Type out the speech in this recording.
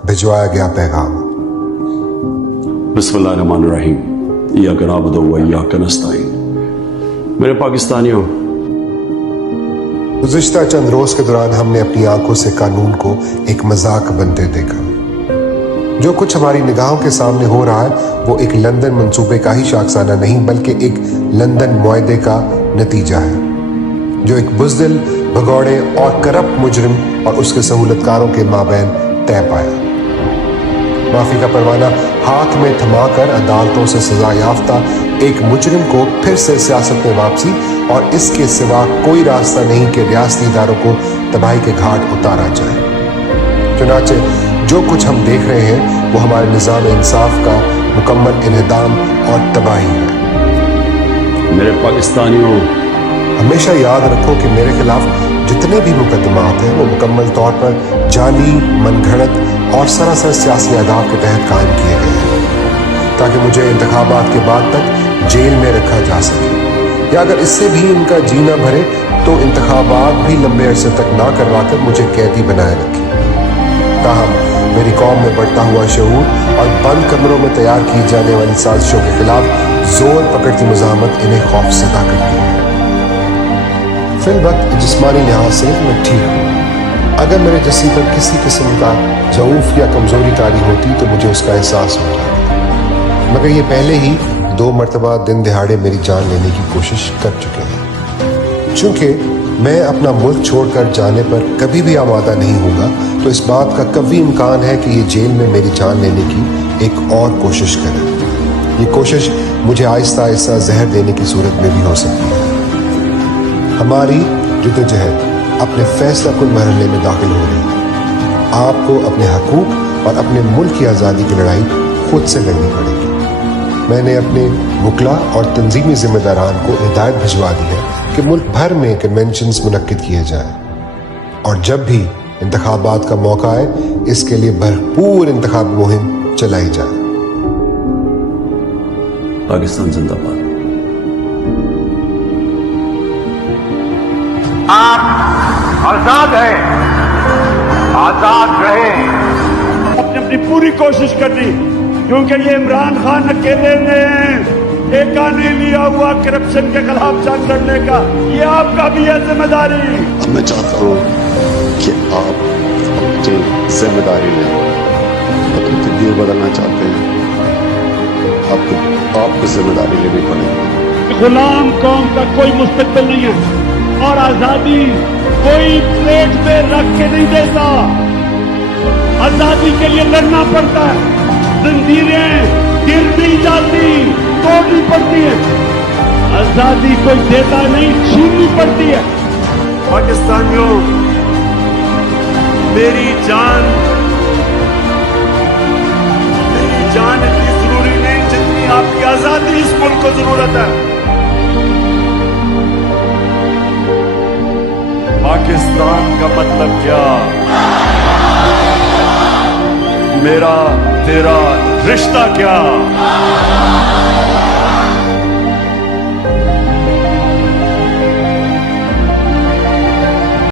भिजवाया गया पैगाम। बिस्मिल्लाहिर्रहमानिर्रहीम, इय्याका नअबुदु व इय्याका नस्तईन। मेरे पाकिस्तानियों, गुज़िश्ता चंद रोज के दौरान हमने अपनी आंखों से कानून को एक मजाक बनते देखा। जो कुछ हमारी निगाहों के सामने हो रहा है वो एक लंदन मंसूबे का ही शाखसाना नहीं बल्कि एक लंदन मुआहदे का नतीजा है, जो एक बुज़दिल, भगौड़े और करप्ट मुजरिम और उसके सहूलतकारों के माबैन तय पाया। माफी का परवाना हाथ में थमाकर अदालतों से सजा याफ्ता एक मुजरिम को फिर से सियासत में वापसी और इसके सिवा कोई रास्ता नहीं कि रियासती इदारों को तबाही के घाट उतारा जाए। चुनाचे जो कुछ हम देख रहे हैं वो हमारे निज़ाम इंसाफ का मुकम्मल इन्हिदाम और तबाही है। मेरे पाकिस्तानियों, हमेशा याद रखो कि मेरे खिलाफ जितने भी मुकदमात हैं वो मुकम्मल तौर पर जाली, मनगढ़ंत और सरासर सियासी आदाब के तहत कायम किए गए हैं ताकि मुझे इंतखाबात के बाद तक जेल में रखा जा सके, या अगर इससे भी इनका जीना भरे तो इंतखाबात भी लंबे अरसे तक ना करवा कर मुझे कैदी बनाए रखे। ताहम मेरी कौम में बढ़ता हुआ शऊर और बंद कमरों में तैयार की जाने वाली साजिशों के खिलाफ जोर पकड़ती मुज़ाहमत इन्हें खौफज़दा करती है। फिलवक्त जिस्मानी लिहाज से मैं ठीक हूँ। अगर मेरे जिस्म पर किसी किस्म का ज़ऊफ़ या कमज़ोरी तारी होती तो मुझे उसका एहसास हो जाता, मगर ये पहले ही 2 मरतबा दिन दिहाड़े मेरी जान लेने की कोशिश कर चुके हैं। चूँकि मैं अपना मुल्क छोड़कर जाने पर कभी भी आमादा नहीं होगा तो इस बात का कभी इम्कान है कि ये जेल में मेरी जान लेने की एक और कोशिश करें। ये कोशिश मुझे आहिस्ता आहिस्ता जहर देने की सूरत में भी हो सकती है। हमारी जद्दोजहद अपने फैसला कुल मरहले में दाखिल हो रही है। आपको अपने हकूक और अपने मुल्क की आज़ादी की लड़ाई खुद से लड़नी पड़ेगी। मैंने अपने वकला और तंजीमी जिम्मेदारान को हिदायत भिजवा दी है कि मुल्क भर में कन्वेंशंस मुनक्किद किए जाएं और जब भी इंतखाबात का मौका आए इसके लिए भरपूर इंतखाब मुहिम चलाई जाए। पाकिस्तान जिंदाबाद। आप आजाद हैं, आजाद रहे। आपने अपनी पूरी कोशिश कर दी, क्योंकि ये इमरान खान अकेले ने ठेका नहीं लिया हुआ करप्शन के खिलाफ जंग लड़ने का। ये आपका भी है जिम्मेदारी। मैं चाहता हूँ कि आप अपनी जिम्मेदारी लें। अपनी तकदीर बदलना चाहते हैं, आपको जिम्मेदारी लेनी पड़ेगी। गुलाम कौम का कोई मुस्तकबिल नहीं है और आजादी कोई प्लेट पे रख के नहीं देता। आजादी के लिए लड़ना पड़ता है। जंजीरें गिर नहीं जाती, तोड़नी पड़ती है। आजादी कोई देता नहीं, छीननी पड़ती है। पाकिस्तानियों, मेरी जान इतनी जरूरी नहीं जितनी आपकी आजादी इस मुल्क को जरूरत है। पाकिस्तान का मतलब क्या? मेरा तेरा रिश्ता क्या?